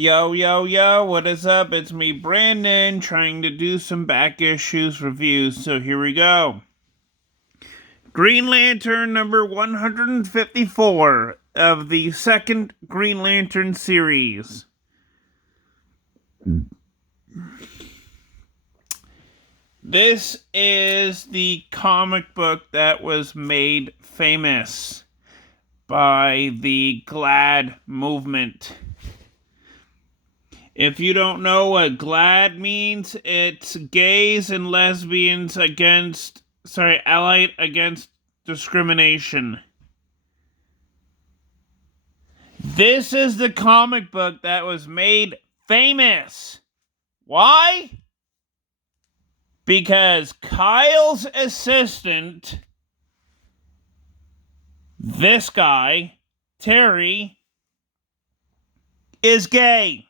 Yo, yo, yo, what is up? It's me, Brandon, trying to do some back issues reviews. So here we go. Green Lantern number 154 of the second Green Lantern series. This is the comic book that was made famous by the GLAAD movement. If you don't know what GLAAD means, it's gays and lesbians allied against discrimination. This is the comic book that was made famous. Why? Because Kyle's assistant, this guy, Terry, is gay.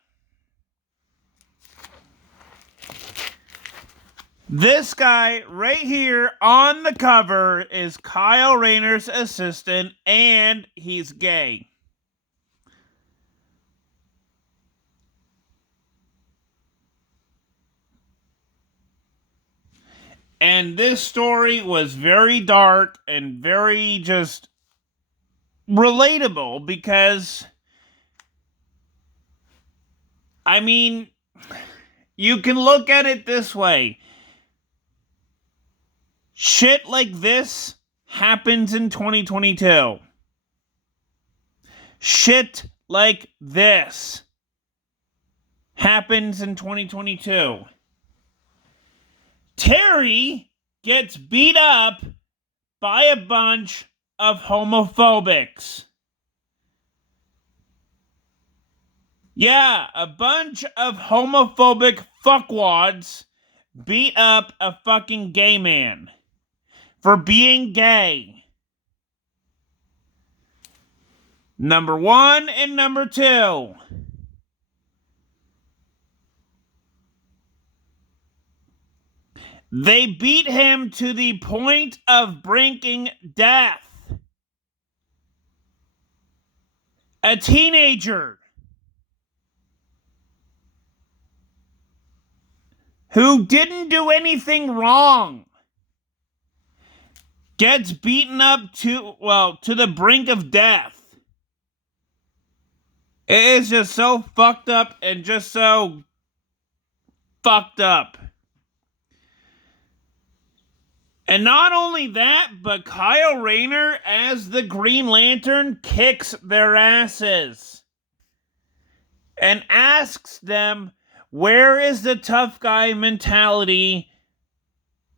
This guy right here on the cover is Kyle Rayner's assistant, and he's gay. And this story was very dark and very just relatable because, I mean, you can look at it this way. Shit like this happens in 2022. Shit like this happens in 2022. Terry gets beat up by a bunch of homophobics. Yeah, a bunch of homophobic fuckwads beat up a fucking gay man for being gay. Number one and number two. They beat him to the point of bringing death. A teenager who didn't do anything wrong gets beaten up to the brink of death. It is just so fucked up and just so fucked up. And not only that, but Kyle Rayner as the Green Lantern kicks their asses and asks them, where is the tough guy mentality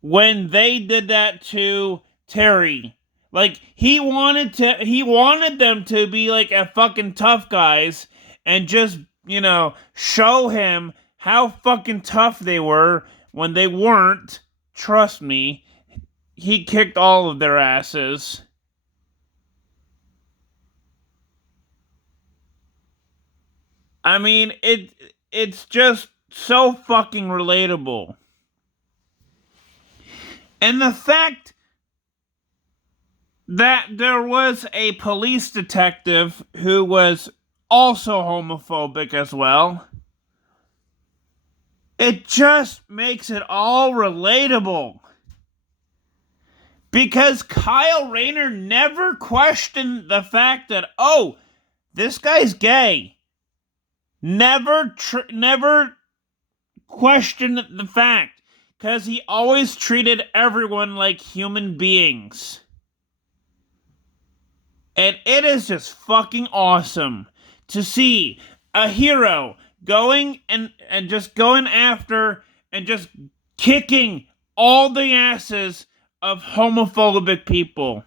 when they did that to Terry? Like, he wanted them to be like a fucking tough guys and just, show him how fucking tough they were when they weren't. Trust me, he kicked all of their asses. I mean, it's just so fucking relatable. And the fact that there was a police detective who was also homophobic as well, it just makes it all relatable. Because Kyle Rayner never questioned the fact that, oh, this guy's gay. Never questioned the fact. Because he always treated everyone like human beings. And it is just fucking awesome to see a hero going and just going after and just kicking all the asses of homophobic people.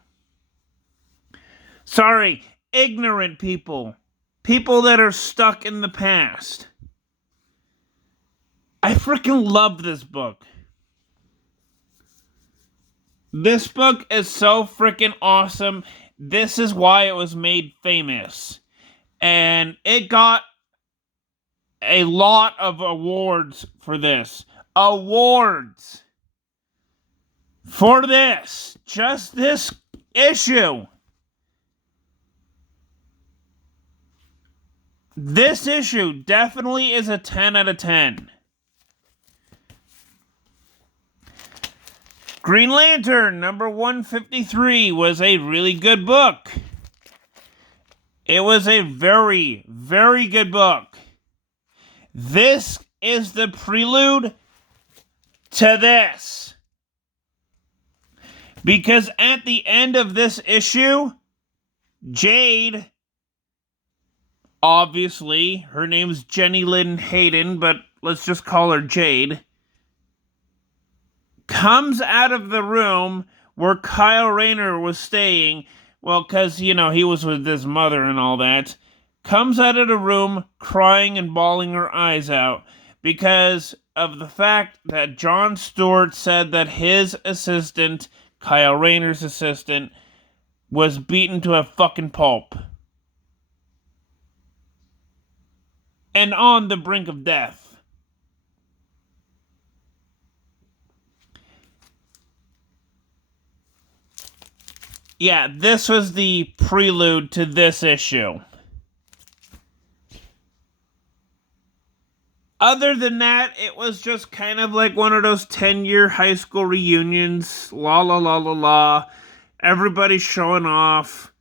Sorry, ignorant people. People that are stuck in the past. I freaking love this book. This book is so freaking awesome. This is why it was made famous. And it got a lot of awards for this. Awards! For this. Just this issue. This issue definitely is a 10 out of 10. Green Lantern number 153 was a really good book. It was a very, very good book. This is the prelude to this. Because at the end of this issue, Jade, obviously, her name's Jenny Lynn Hayden, but let's just call her Jade, comes out of the room where Kyle Rayner was staying, well, because, he was with his mother and all that, comes out of the room crying and bawling her eyes out because of the fact that Jon Stewart said that his assistant, Kyle Rayner's assistant, was beaten to a fucking pulp and on the brink of death. Yeah, this was the prelude to this issue. Other than that, it was just kind of like one of those 10-year high school reunions. La la la la la. Everybody's showing off.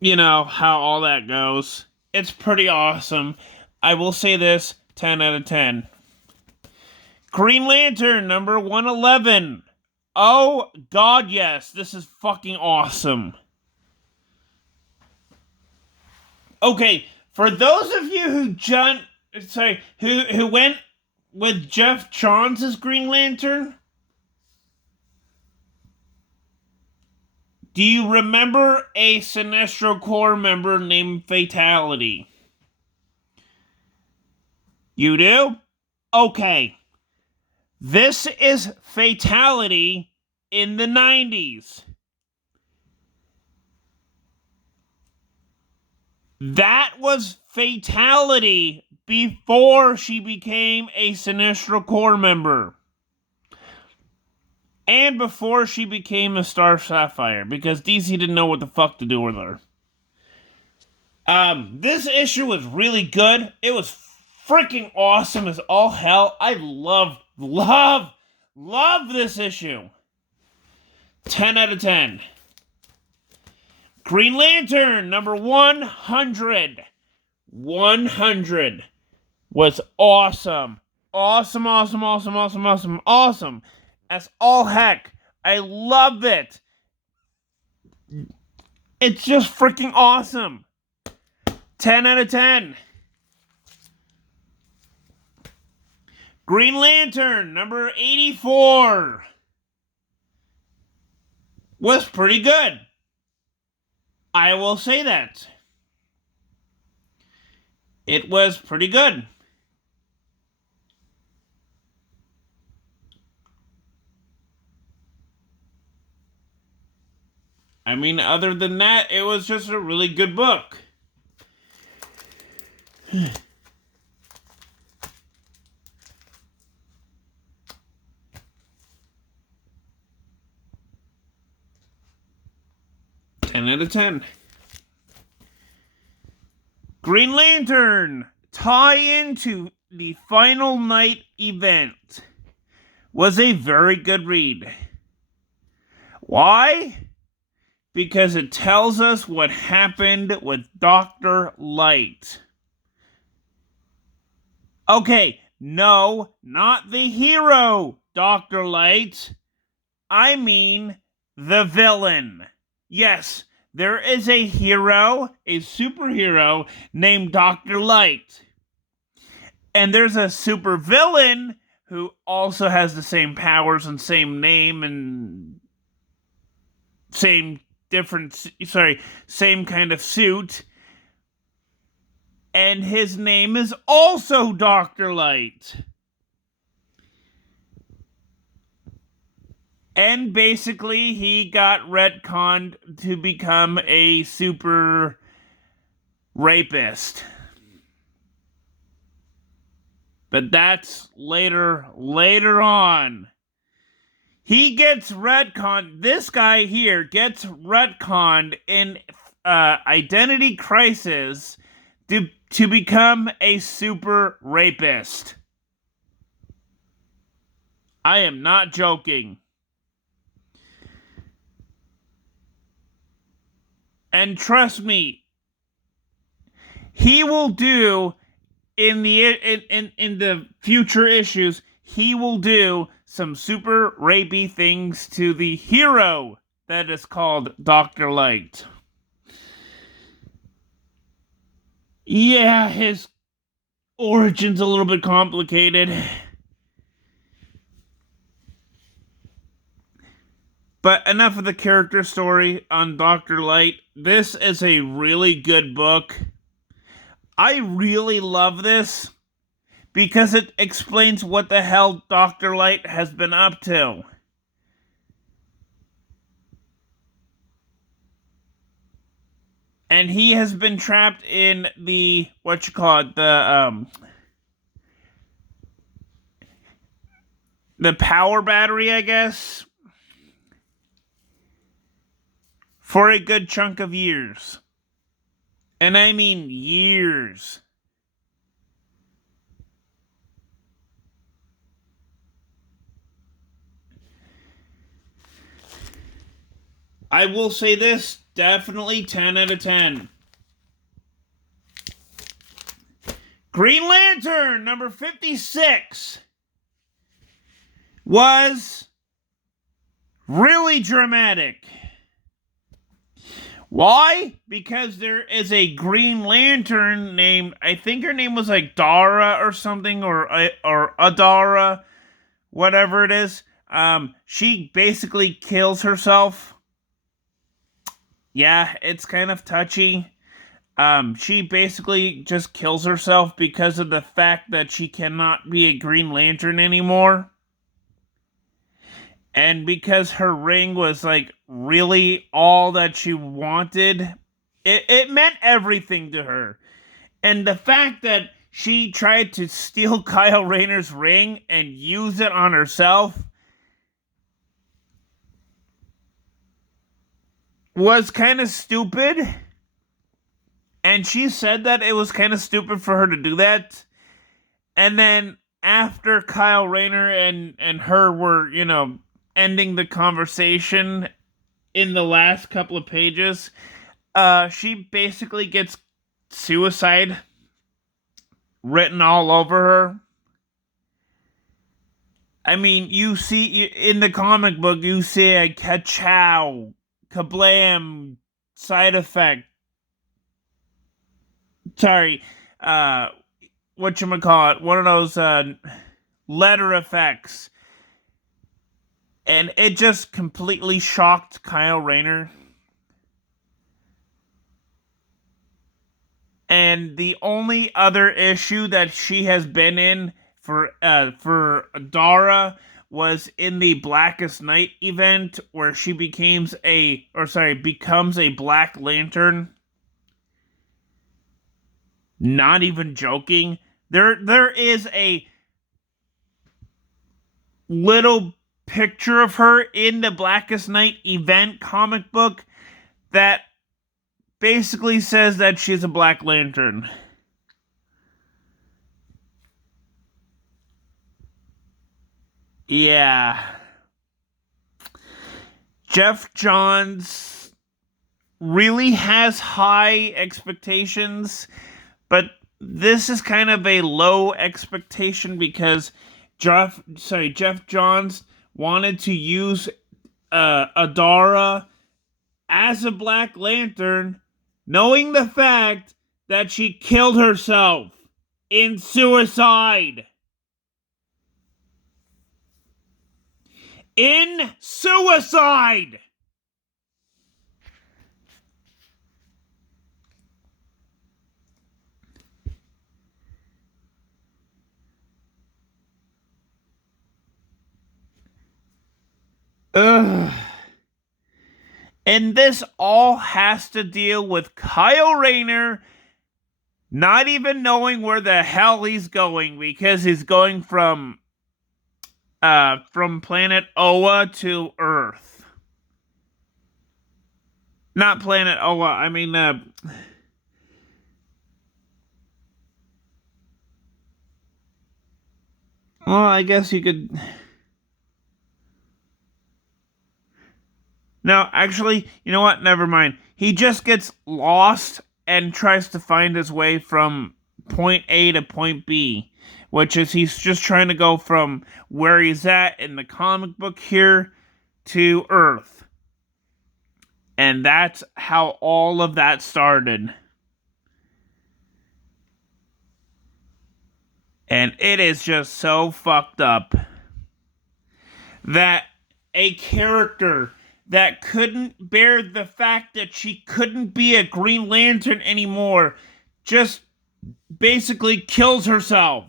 How all that goes. It's pretty awesome. I will say this, 10 out of 10. Green Lantern number 111. Oh, God, yes. This is fucking awesome. Okay, for those of you who went with Jeff Johns as Green Lantern, do you remember a Sinestro Corps member named Fatality? You do? Okay. This is Fatality in the 90s. That was Fatality before she became a Sinestro Corps member. And before she became a Star Sapphire, because DC didn't know what the fuck to do with her. This issue was really good. It was freaking awesome as all hell. I love this issue. 10 out of 10. Green Lantern number 100. 100 was awesome. Awesome. As all heck. I love it. It's just freaking awesome. 10 out of 10. Green Lantern number 84 was pretty good. I will say that. It was pretty good. I mean, other than that, it was just a really good book. 10 out of 10. Green Lantern tie-in to the Final Night event was a very good read. Why? Because it tells us what happened with Dr. Light. Okay, no, not the hero, Dr. Light. I mean the villain. Yes, there is a hero, a superhero named Dr. Light. And there's a supervillain who also has the same powers and same name and same kind of suit. And his name is also Dr. Light. And basically, he got retconned to become a super rapist. But that's later on. He gets retconned. This guy here gets retconned in Identity Crisis to to become a super rapist. I am not joking. And trust me, he will do in the future issues, he will do some super rapey things to the hero that is called Dr. Light. Yeah, his origin's a little bit complicated. But enough of the character story on Dr. Light. This is a really good book. I really love this because it explains what the hell Dr. Light has been up to. And he has been trapped in the the power battery, I guess, for a good chunk of years. And I mean years. I will say this, definitely 10 out of 10. Green Lantern number 56 was really dramatic. Why? Because there is a Green Lantern named, I think her name was like Dara or something, or Adara, whatever it is. She basically kills herself. Yeah, it's kind of touchy. She basically just kills herself because of the fact that she cannot be a Green Lantern anymore. And because her ring was like really all that she wanted, it meant everything to her. And the fact that she tried to steal Kyle Rayner's ring and use it on herself was kind of stupid. And she said that it was kind of stupid for her to do that. And then after Kyle Rayner and her were, ending the conversation in the last couple of pages, she basically gets suicide written all over her. I mean, you see in the comic book, you see a ka-chow, kablam, side effect. Sorry, whatchamacallit, one of those letter effects. And it just completely shocked Kyle Rayner. And the only other issue that she has been in for Dara was in the Blackest Night event where she becomes a Black Lantern. Not even joking. There is a little picture of her in the Blackest Night event comic book that basically says that she's a Black Lantern. Yeah. Jeff Johns really has high expectations, but this is kind of a low expectation because Jeff Johns wanted to use Adara as a Black Lantern, knowing the fact that she killed herself in suicide. In suicide! Ugh. And this all has to deal with Kyle Rayner not even knowing where the hell he's going because he's going from planet Oa to Earth. Not planet Oa, I mean Well, I guess you could. No, actually, you know what? Never mind. He just gets lost and tries to find his way from point A to point B, which is he's just trying to go from where he's at in the comic book here to Earth. And that's how all of that started. And it is just so fucked up that a character that couldn't bear the fact that she couldn't be a Green Lantern anymore just basically kills herself.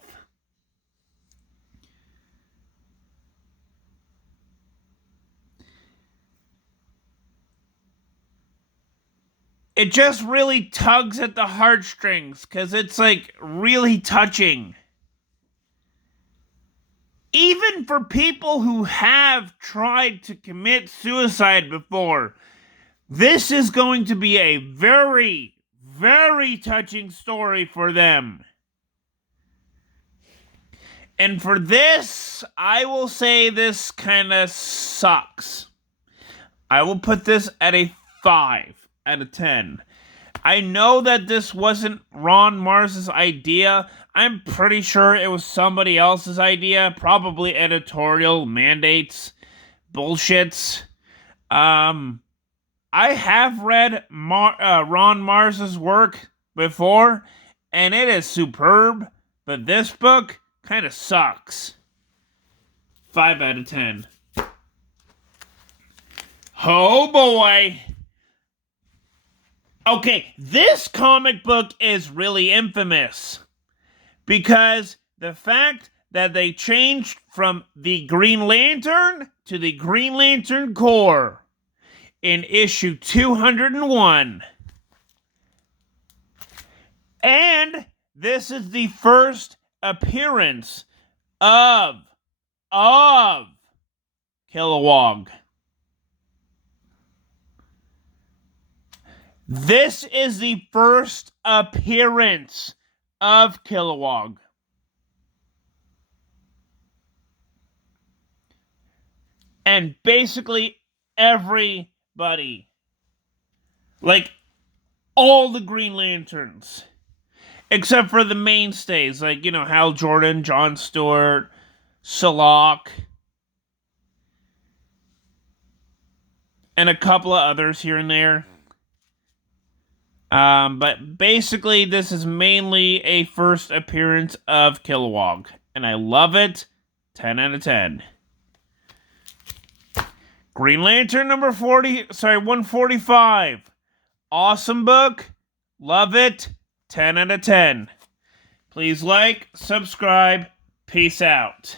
It just really tugs at the heartstrings because it's like really touching. Even for people who have tried to commit suicide before, this is going to be a very, very touching story for them. And for this, I will say this kind of sucks. I will put this at a 5 out of 10. I know that this wasn't Ron Mars's idea. I'm pretty sure it was somebody else's idea. Probably editorial mandates, bullshits. I have read Ron Mars's work before, and it is superb. But this book kind of sucks. 5 out of 10. Oh boy. Okay, this comic book is really infamous because the fact that they changed from the Green Lantern to the Green Lantern Corps in issue 201. And this is the first appearance of Kilowog. This is the first appearance of Kilowog. And basically everybody, like all the Green Lanterns, except for the mainstays, like, you know, Hal Jordan, John Stewart, Salak, and a couple of others here and there. But basically, this is mainly a first appearance of Kilowog, and I love it. 10 out of 10. Green Lantern number 145. Awesome book. Love it. 10 out of 10. Please like, subscribe. Peace out.